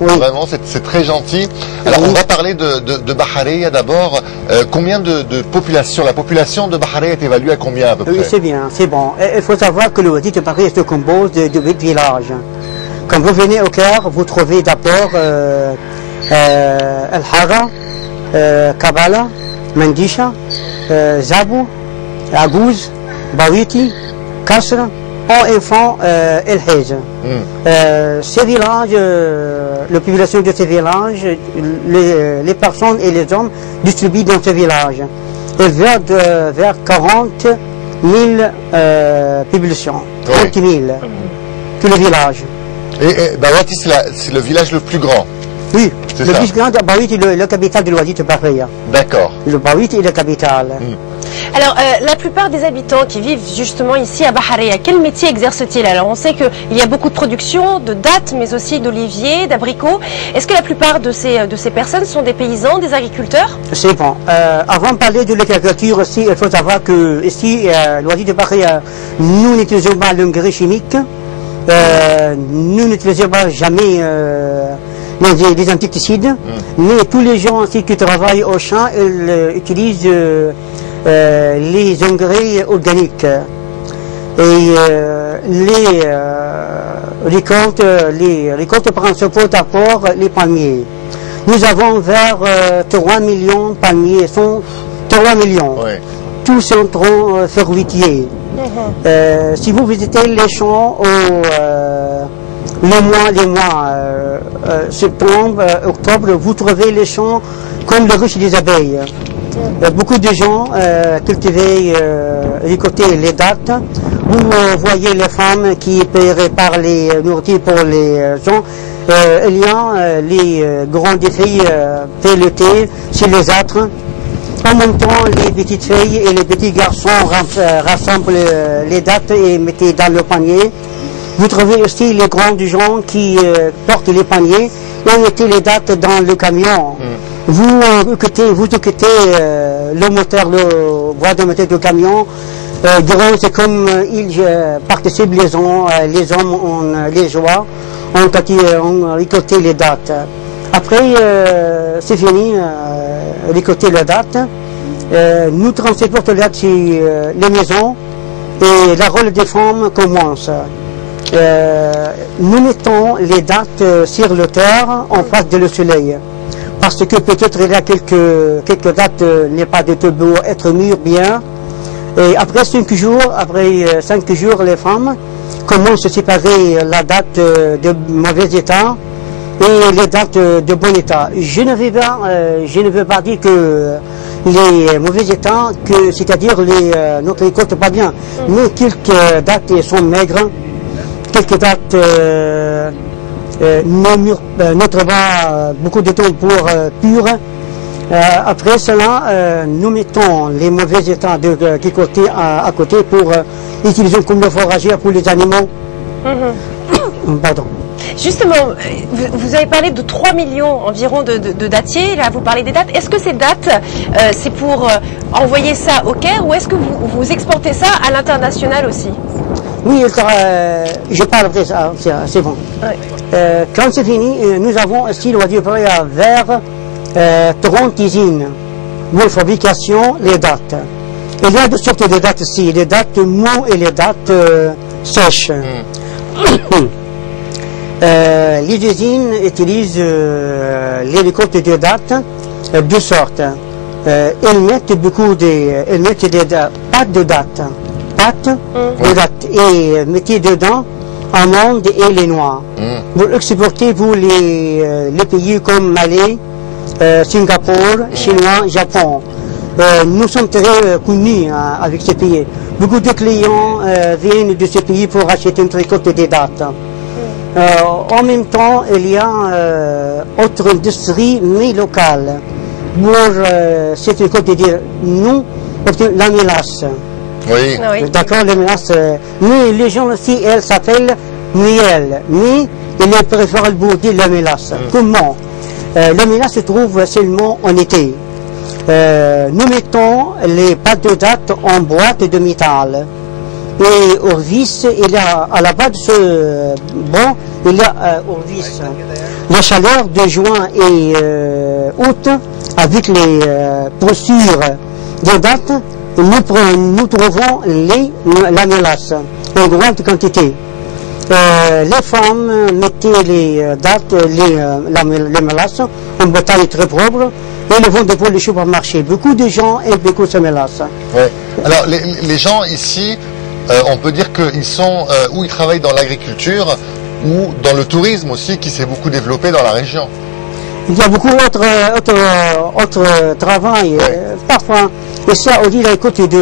Oui. Vraiment, c'est très gentil. Alors, on va parler de Bahareya d'abord. Combien de population? La population de Bahareya est évaluée à combien à peu près? Oui, c'est bien, c'est bon. Il faut savoir que le Wadi de Bahareya se compose de 8 villages. Quand vous venez au Caire, vous trouvez d'abord El-Hara, Kabala, Mandisha, Zabou, Agouz, Bawiti, Kasra, enfin El-Hej. Ces villages, la population de ces villages, les personnes et les hommes distribués dans ces villages. Et vers 40 000 populations, 30 000, tous les villages. Et Bawati, c'est le village le plus grand? Oui, C'est le ça. plus grand, Bawiti est la capitale de Wadi de Bahareya. D'accord. Le Bawiti est la capitale. Alors, la plupart des habitants qui vivent justement ici à Bahareya, quel métier exercent-ils? Alors, on sait qu'il y a beaucoup de production, de dattes, mais aussi d'oliviers, d'abricots. Est-ce que la plupart de ces personnes sont des paysans, des agriculteurs? C'est bon. Avant de parler de l'agriculture aussi, il faut savoir que ici, le Wadi de Bahareya, nous n'utilisons pas l'engrais chimique. Nous n'utilisons pas jamais des insecticides. Mais tous les gens aussi qui travaillent au champ, ils utilisent les engrais organiques. Et les récoltes principaux d'abord les palmiers. Nous avons vers 3 millions de palmiers, 3 millions. Oui. Tous sont fruitiers. Si vous visitez les champs les mois septembre, octobre, vous trouvez les champs comme le ruche des abeilles. Beaucoup de gens cultivaient, récoltaient les dattes. Vous voyez les femmes qui préparent les nourritures pour les gens. Il y a les grandes filles pelletées sur les âtres. En même temps, les petites filles et les petits garçons rassemblent les dattes et mettent dans le panier. Vous trouvez aussi les grands gens qui portent les paniers et mettent les dattes dans le camion. Vous écoutez le moteur, le bois de moteur du camion. C'est comme ils participent les hommes ont les joies, ont récolté les dattes. Après, c'est fini, récolter les dattes. Nous transportons les dattes sur les maisons et la rôle des femmes commence. Nous mettons les dattes sur le terre en face de le soleil. Parce que peut-être il y a quelques dates n'est pas du tout beau, être mûres bien. Et après 5 jours, les femmes commencent à séparer la date de mauvais état et les dates de bon état. Je ne veux pas dire que les mauvais états, c'est-à-dire notre récolte pas bien, mais quelques dates sont maigres, quelques dates ne trouvent pas beaucoup de temps pour pur. Après cela, nous mettons les mauvais états de côté à côté pour utiliser comme le foragère pour les animaux. Pardon. Justement, vous avez parlé de 3 millions environ de dattiers, là vous parlez des dates. Est-ce que ces dates, c'est pour envoyer ça au Caire ou est-ce que vous exportez ça à l'international aussi? Oui, je parle de ça, c'est bon. Ouais. Quand c'est fini, nous avons aussi le Wadi vers 30 usines de fabrication les dates. Il y a deux sortes de dates ici, les dates mous et les dates sèches. Les usines utilisent les récoltes de dates de deux sortes. Elles mettent des pâtes de dates. De dates et mettez dedans amandes et les noix. Vous exportez pour les pays comme Malais, Singapour, Chinois, Japon. Nous sommes très connus avec ces pays. Beaucoup de clients viennent de ces pays pour acheter une récolte des dates. En même temps, il y a autre industrie mais locale. Pour cette récolte, nous, la mélasse. Oui. D'accord, la mélasse. Mais les gens aussi, elles s'appellent miel. Mais ils préfèrent le la mélasse. Comment? La mélasse se trouve seulement en été. Nous mettons les pâtes de dattes en boîte de métal. Et au vis, il y a à la base de ce banc, il y a au vis La chaleur de juin et août, avec les postures des dattes, nous trouvons la mélasse en grande quantité. Les femmes mettaient les dattes, les mélasses en bouteille très propre et le vendent pour les supermarchés. Beaucoup de gens aiment beaucoup ce mélasse. Ouais. Alors les gens ici, on peut dire qu'ils sont où ils travaillent dans l'agriculture ou dans le tourisme aussi qui s'est beaucoup développé dans la région. Il y a beaucoup d'autres travail. Parfois, et ça on dit la côté des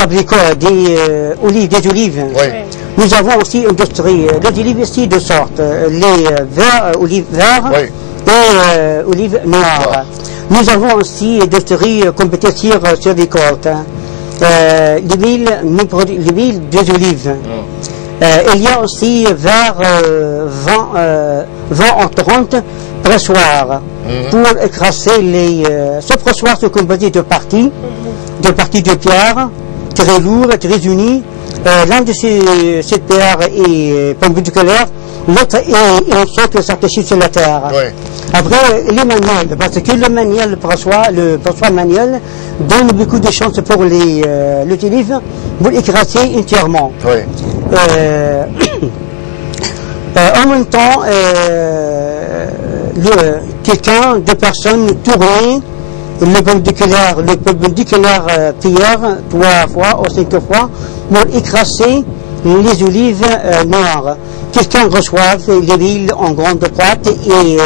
abricots, des olives. Oui. Nous avons aussi une industrie. Les olives ici de sorte, les olives verts et olives noires. Nous avons aussi une industrie compétitive sur les côtes. L'huile des olives. Il y a aussi vers 20 à 30 pressoirs pour écraser les... Ce pressoir se compose de parties de pierre, très lourdes, très unies. L'un de ces pierres est perpendiculaire, l'autre est en sorte que s'attache sur la terre. Oui. Après, les manuels, parce que le pressoir manuel donne beaucoup de chance pour l'utiliser pour écraser entièrement. Oui. En même temps, quelqu'un, deux personnes tournaient le perpendiculaire pierre 3 fois ou 5 fois pour écraser les olives noires. Quelqu'un reçoit l'huile en grande boîte et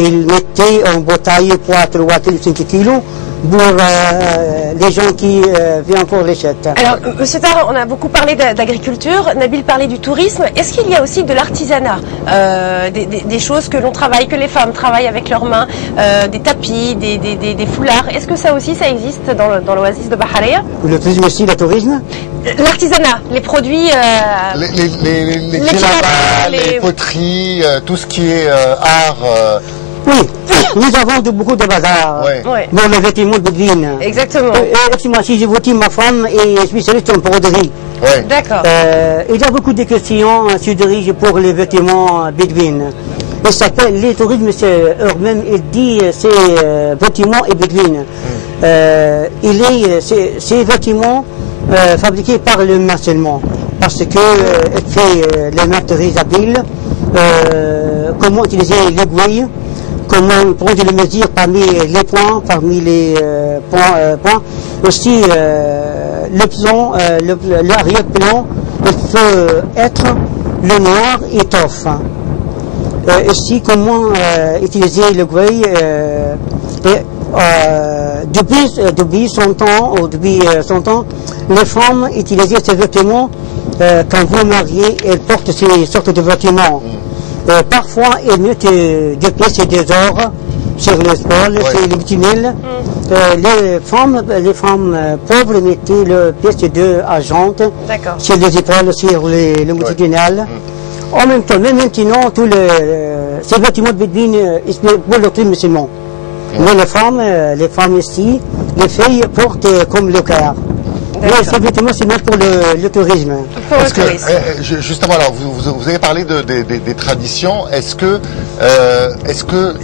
il mettait en bouteille 3 ou 5 kilos pour les gens qui viennent pour les chètes. Alors, Monsieur Tar, on a beaucoup parlé d'agriculture, Nabil parlait du tourisme. Est-ce qu'il y a aussi de l'artisanat, des choses que l'on travaille, que les femmes travaillent avec leurs mains, des tapis, des foulards? Est-ce que ça aussi, ça existe dans l'oasis de Bahareya? Le tourisme aussi, le tourisme? L'artisanat, les produits... les djellabas, les poteries, tout ce qui est art... Oui, nous avons beaucoup de bazar dans les vêtements de Bédouine. Exactement. Moi, si je vous dis ma femme est spécialiste en broderie. Oui. D'accord. Il y a beaucoup de questions sur dirige pour les vêtements bédouines. Il s'appelle les tourismes, eux-mêmes, il dit ces vêtements et bédouines. Ces vêtements fabriqués par le main seulement, parce que fait les matériaux habiles, comment utiliser l'aiguille, comment prendre les mesures parmi les points, parmi les points. Aussi, le plan, l'arrière-plan, il peut être le noir étoffe. Aussi, comment utiliser l'aiguille. Depuis 100 ans, les femmes utilisaient ces vêtements. Quand vous mariez, elles portent ces sortes de vêtements. Parfois, elles mettent des pièces et des ors sur les épaules, sur les bitumelles. Les femmes pauvres mettaient les pièces d'argent sur les épaules, sur les multidinales. En même temps, même maintenant, tous ces vêtements de bédouines pour le crime musulman. Mais les femmes ici, les filles portent comme le cœur. Mais ces vêtements, c'est même pour le tourisme. Parce que, justement, alors, vous avez parlé des traditions. Est-ce que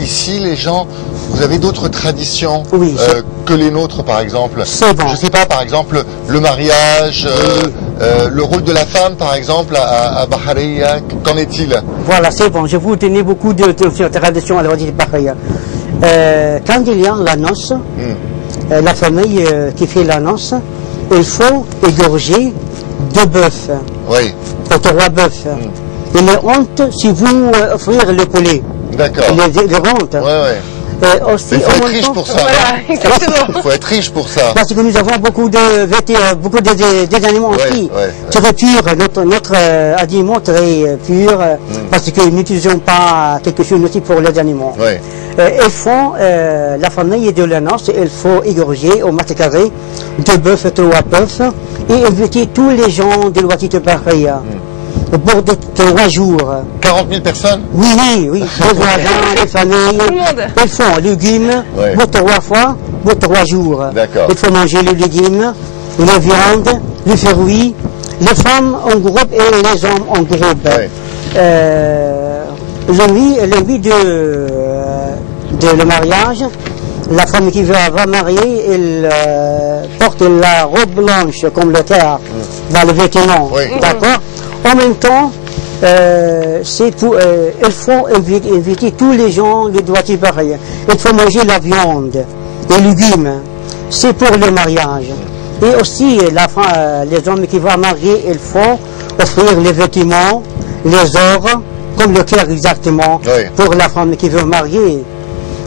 ici, les gens, vous avez d'autres traditions que les nôtres, par exemple? Bon. Je ne sais pas, par exemple, le mariage, le rôle de la femme, par exemple, à Bahareya, qu'en est-il? Voilà, c'est bon. Je vous tenais beaucoup de traditions à l'origine de Bahareya. Quand il y a la noce, la famille qui fait la noce, il faut égorger 2 bœufs, 3 bœufs. Il est honte si vous offrir le poulet. D'accord. Il est honte. Aussi, il faut être riche pour ça. Voilà, exactement. Il faut être riche pour ça. Parce que nous avons beaucoup des animaux aussi. Très purs, notre aliment très pur, parce que nous n'utilisons pas quelque chose aussi pour les animaux. Ils font la famille de la noce, il faut égorger au mètre carré 2 bœufs, 3 bœufs, et inviter tous les gens de l'oasis de Bahareya. Pour 3 jours. 40 000 personnes? Oui, les voisins, les familles. Tout le monde. Ils font légumes pour 3 fois, pour 3 jours. Il faut manger les légumes, la viande, les fruits, les femmes en groupe et les hommes en groupe. le nuit de le mariage, la femme qui va marier, elle porte la robe blanche comme le terre dans le vêtement, d'accord. En même temps, il faut inviter tous les gens, les droitiers pareil. Il faut manger la viande, les légumes. C'est pour le mariage. Et aussi, les hommes qui vont marier, il faut offrir les vêtements, les ors, comme le cœur exactement, pour la femme qui veut marier.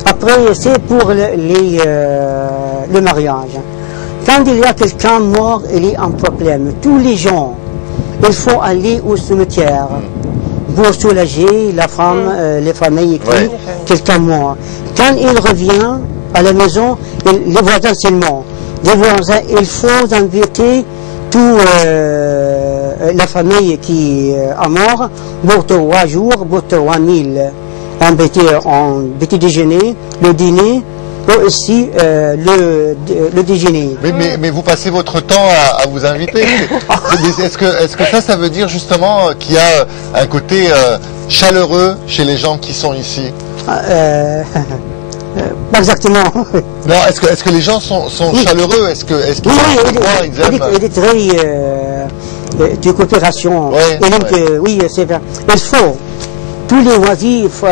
Après, c'est pour le mariage. Quand il y a quelqu'un mort, il y a un problème. Tous les gens, il faut aller au cimetière pour soulager la femme, les familles qui quelqu'un mort. Quand il revient à la maison, les voisins seulement. Les voisins, il faut inviter toute la famille qui a mort pour 3 jours, pour 3000 en petit déjeuner, le dîner, et aussi le déjeuner. Mais vous passez votre temps à vous inviter. Est-ce que ça veut dire justement qu'il y a un côté chaleureux chez les gens qui sont ici? Pas exactement. Non, est-ce que les gens sont chaleureux? Est-ce qu'ils aiment? Il est très de coopération. Oui, c'est vrai. Il faut. Tous les oisifs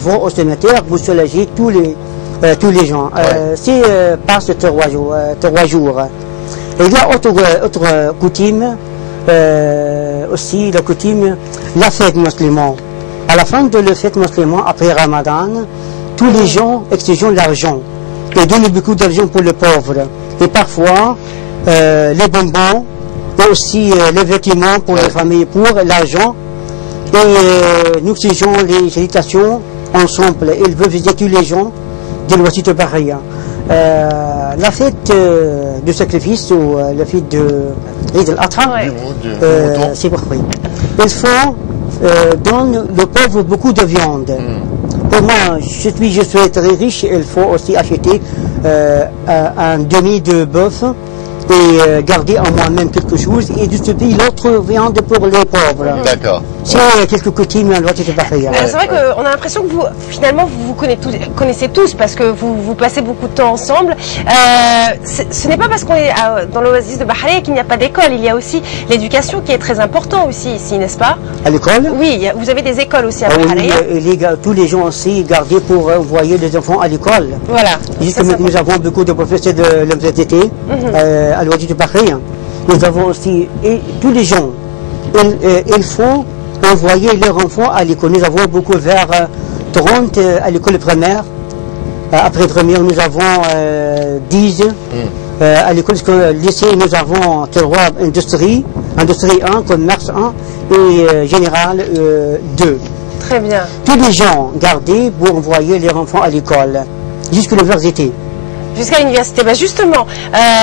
vont au cimetière pour soulager tous les gens. C'est passe 3 jours. Et il y a autre coutume, aussi la coutume, la fête musulmane. À la fin de la fête musulmane, après Ramadan, tous les gens exigent l'argent et donnent beaucoup d'argent pour les pauvres. Et parfois, les bonbons, et aussi les vêtements pour les familles, pour l'argent. Et nous exigeons les salutations ensemble. Ils veulent visiter tous les gens de l'Ouest de Bahreïn. La fête de sacrifice ou la fête de Eid al-Adha, c'est pour oui. Il faut donner aux pauvres beaucoup de viande. Pour moi, je suis très riche, il faut aussi acheter un demi de bœuf et garder en moi-même quelque chose et distribuer l'autre viande pour les pauvres. D'accord. C'est quelques coutumes à l'ouest de Bahreïn. C'est vrai qu'on a l'impression que vous, finalement, vous connaissez tous parce que vous passez beaucoup de temps ensemble. Ce n'est pas parce qu'on est dans l'oasis de Bahreïn qu'il n'y a pas d'école. Il y a aussi l'éducation qui est très importante aussi ici, n'est-ce pas? À l'école? Oui, vous avez des écoles aussi à Bahreïn. Oui, tous les gens aussi gardés pour envoyer les enfants à l'école. Voilà. Justement, nous avons beaucoup de professeurs de l'université à l'ouest de Bahreïn. Nous avons aussi, et tous les gens, il faut envoyer leurs enfants à l'école. Nous avons beaucoup vers 30 à l'école primaire. Après première, nous avons 10. À l'école lycée, nous avons 3 industries. Industrie 1, commerce 1 et général 2. Très bien. Tous les gens gardés pour envoyer leurs enfants à l'école, jusqu'à l'université. Jusqu'à l'université. Bah justement,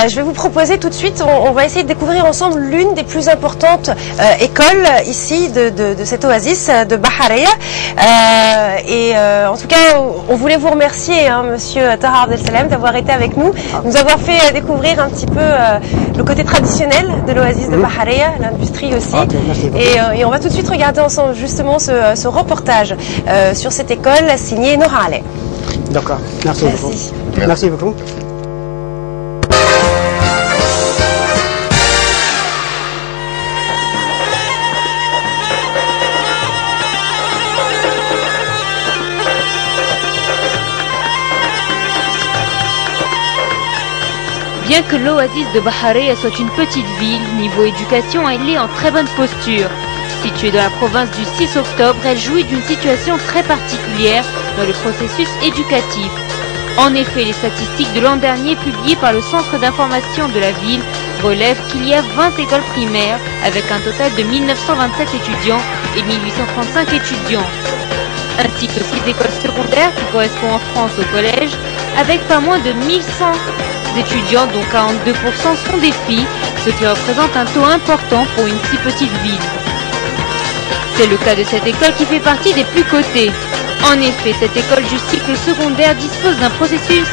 je vais vous proposer tout de suite, on va essayer de découvrir ensemble l'une des plus importantes écoles ici de cette oasis de Bahreïn. En tout cas, on voulait vous remercier, Monsieur Taha Abdelsalem, d'avoir été avec nous, nous avoir fait découvrir un petit peu le côté traditionnel de l'oasis de Bahreïn, l'industrie aussi. Et on va tout de suite regarder ensemble justement ce reportage sur cette école signé Nora Aleh. D'accord, merci beaucoup. Merci beaucoup. Bien que l'oasis de Bahreïn soit une petite ville, niveau éducation, elle est en très bonne posture. Située dans la province du 6 octobre, elle jouit d'une situation très particulière dans le processus éducatif. En effet, les statistiques de l'an dernier publiées par le Centre d'information de la ville relèvent qu'il y a 20 écoles primaires avec un total de 1927 étudiants et 1835 étudiants, ainsi que 6 écoles secondaires qui correspondent en France au collège avec pas moins de 1100 étudiants dont 42% sont des filles, ce qui représente un taux important pour une si petite ville. C'est le cas de cette école qui fait partie des plus cotées. En effet, cette école du cycle secondaire dispose d'un processus